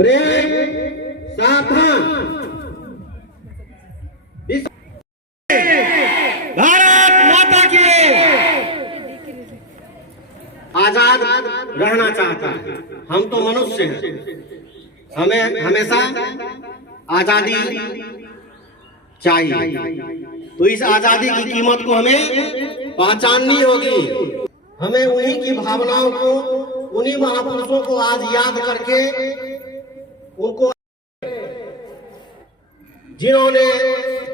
प्रेम, सावधान। भारत माता की आजाद रहना चाहता है। हम तो मनुष्य हैं, हमें हमेशा आजादी चाहिए। तो इस आजादी की कीमत को हमें पहचाननी होगी। हमें उन्हीं की भावनाओं को, उन्हीं महापुरुषों को आज याद करके, उनको जिन्होंने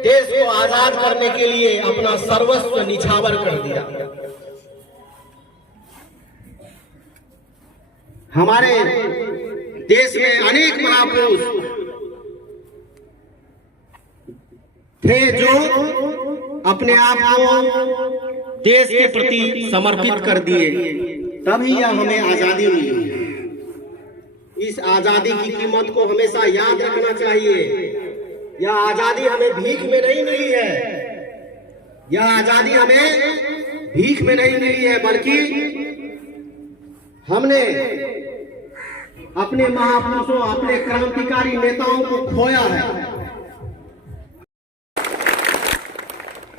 देश को आजाद करने के लिए अपना सर्वस्व निछावर कर दिया। हमारे देश में अनेक महापुरुष थे जो अपने आप को देश के प्रति समर्पित कर दिए, तभी यह हमें आजादी मिली। इस आजादी की कीमत को हमेशा याद रखना चाहिए। यह आजादी हमें भीख में नहीं मिली है, यह आजादी हमें भीख में नहीं मिली है, बल्कि हमने अपने महापुरुषों, अपने क्रांतिकारी नेताओं को खोया है।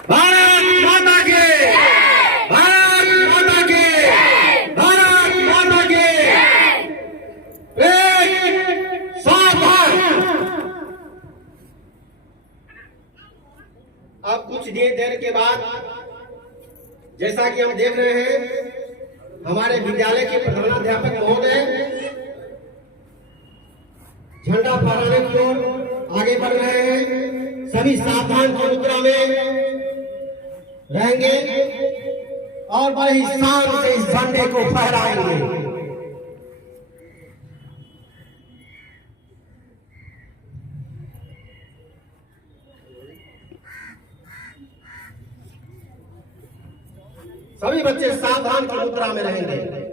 भारत माता के, भारत माता के, भारत माता के। एक सावधान। अब कुछ देर के बाद, जैसा कि हम देख रहे हैं, हमारे विद्यालय के प्रधानाध्यापक महोदय झंडा फहराने की ओर आगे बढ़ रहे हैं। सभी सावधान की मुद्रा में रहेंगे और बड़े ही शान से इस झंडे को फहराएंगे। सभी बच्चे सावधान की मुद्रा में रहेंगे।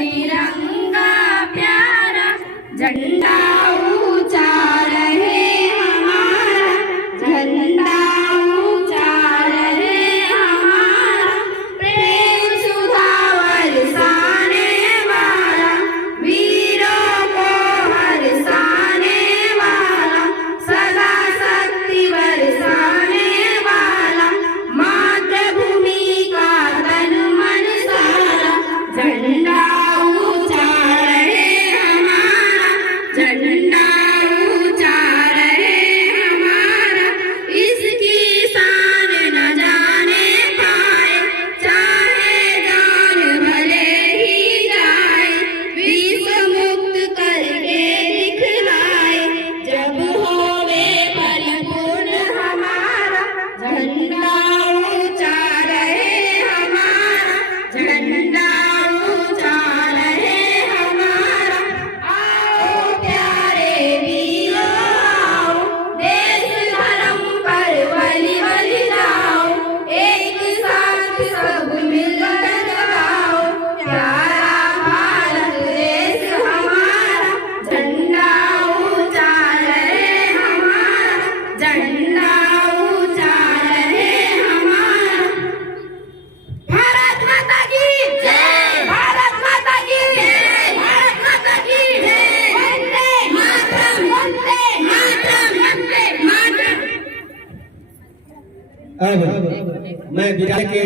तिरंगा प्यारा झंडा ऊंचा रहे हमारा, झंडा ऊंचा रहे हमारा, प्रेम सुधा बरसाने वाला, वीरों अब मैं विद्यालय के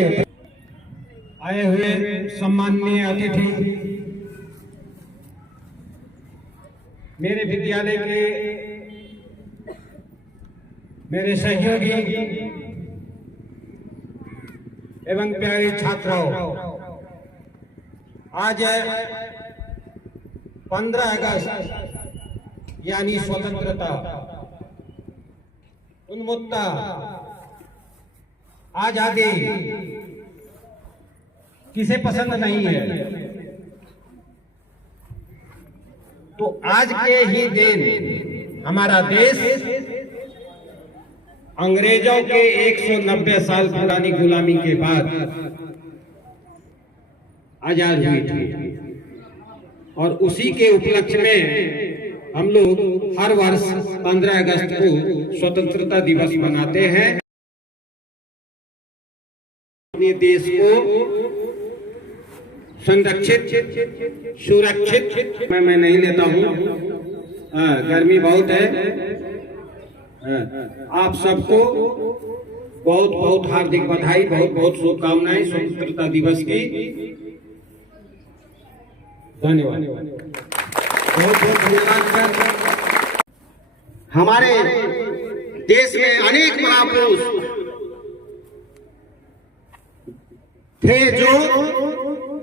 आए हुए सम्माननीय अतिथि, मेरे विद्यालय के मेरे सहयोगी एवं प्यारे छात्रों, आज 15 अगस्त यानी स्वतंत्रता उन्मुक्ता आजादी किसे पसंद नहीं है। तो आज के ही दिन हमारा देश अंग्रेजों के 190 साल पुरानी गुलामी के बाद आजाद हुई थी, और उसी के उपलक्ष्य में हम लोग हर वर्ष 15 अगस्त को स्वतंत्रता दिवस मनाते हैं। अपने देश को संरक्षित सुरक्षित मैं नहीं लेता हूँ, गर्मी बहुत है। आप सबको बहुत बहुत हार्दिक बधाई, बहुत बहुत शुभकामनाएं स्वतंत्रता दिवस की। धन्यवाद, बहुत बहुत धन्यवाद। हमारे देश में अनेक महापुरुष थे जो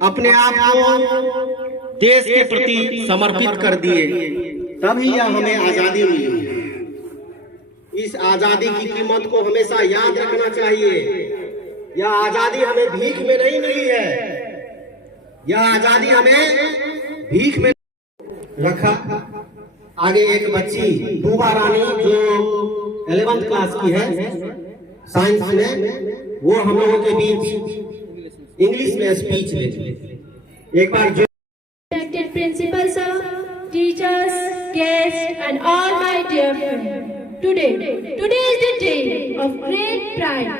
अपने आप को देश के प्रति समर्पित कर दिए, तभी यह हमें आजादी मिली। इस आजादी की कीमत को हमेशा याद रखना चाहिए। यह आजादी हमें भीख में नहीं मिली है, यह आजादी हमें भीख में रखा। आगे एक बच्ची बूबा रानी जो 11th क्लास की है साइंस में, वो हम लोगों के बीच इंग्लिश में स्पीच दे। एक बार जो Respected principal sir, teachers, guests and all my dear friends. Today is the day of great pride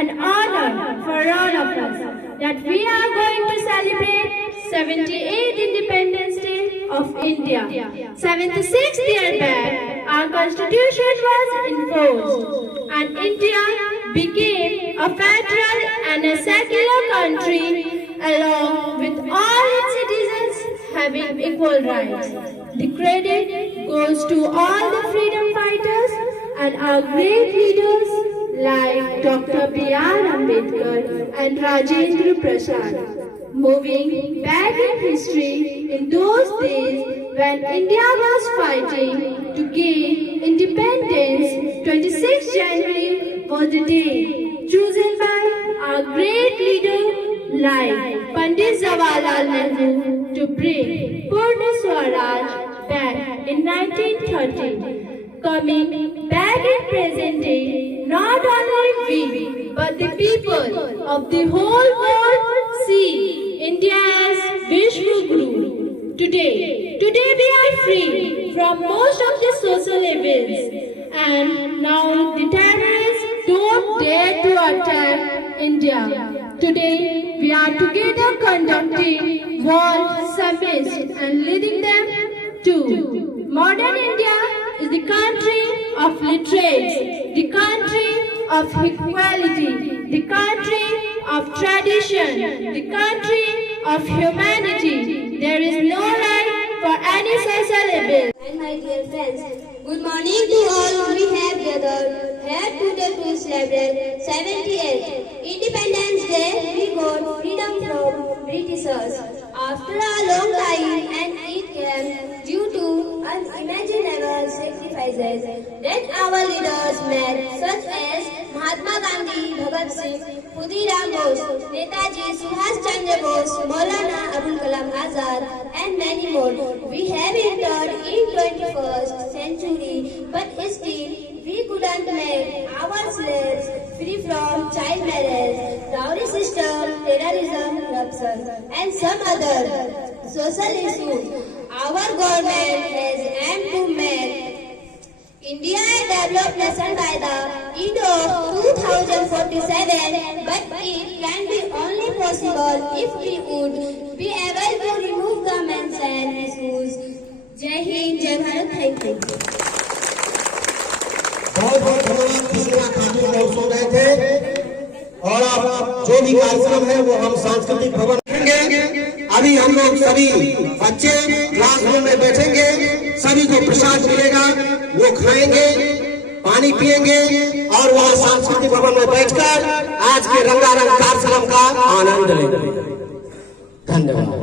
and honor for all of us that we are going to celebrate 78th Independence Day of India. 76 years back, our constitution was enforced and India became a federal and a secular country along with all its citizens having equal rights. The credit goes to all the freedom fighters and our great leaders like Dr. B.R. Ambedkar and Rajendra Prasad. Moving back in history, in those days when India was fighting to gain independence, 26 January was the day chosen by our great leader like Pandit Jawaharlal Nehru to bring Purna Swaraj back in 1930. Coming back in present day, not only we, but the people of the whole world see India as Vishwa Guru. Today we are free from most of the social evils, and now the terrorists don't dare to attack India. Today we are together conducting world summits and leading them to modern India is the country of literates, the country of equality, the country of tradition, the country of humanity. There is no right for any social evil. And my dear friends, good morning to all. We have gathered here today to celebrate 78th Independence Day. We got freedom from Britishers after a long time, and it came due to unimaginable sacrifices that our leaders made, such as Mahatma Gandhi, Bhagat Singh, Khudiram Bose, Netaji Subhash Chandra Bose, Maulana Abul Kalam Azad, and many more. We have entered in 21st century, but still we couldn't make ourselves free from child marriage, dowry system, terrorism, corruption, and some other social issues. Our government has aimed to make India a developed nation by the end of 2047, but it can be only possible if we would be able to remove the mentioned issues. Jai Hind, Jai Bharat, thank you. बहुत बहुत धन्यवाद। खातून और सो गए थे। और अब जो भी कार्यक्रम है वो हम सांस्कृतिक भवन रखेंगे। अभी हम लोग सभी बच्चे क्लासरूम में बैठेंगे, सभी को प्रसाद मिलेगा, वो खाएंगे, पानी पिएंगे और वहाँ सांस्कृतिक भवन में बैठकर आज के रंगारंग कार्यक्रम का आनंद लेंगे। धन्यवाद।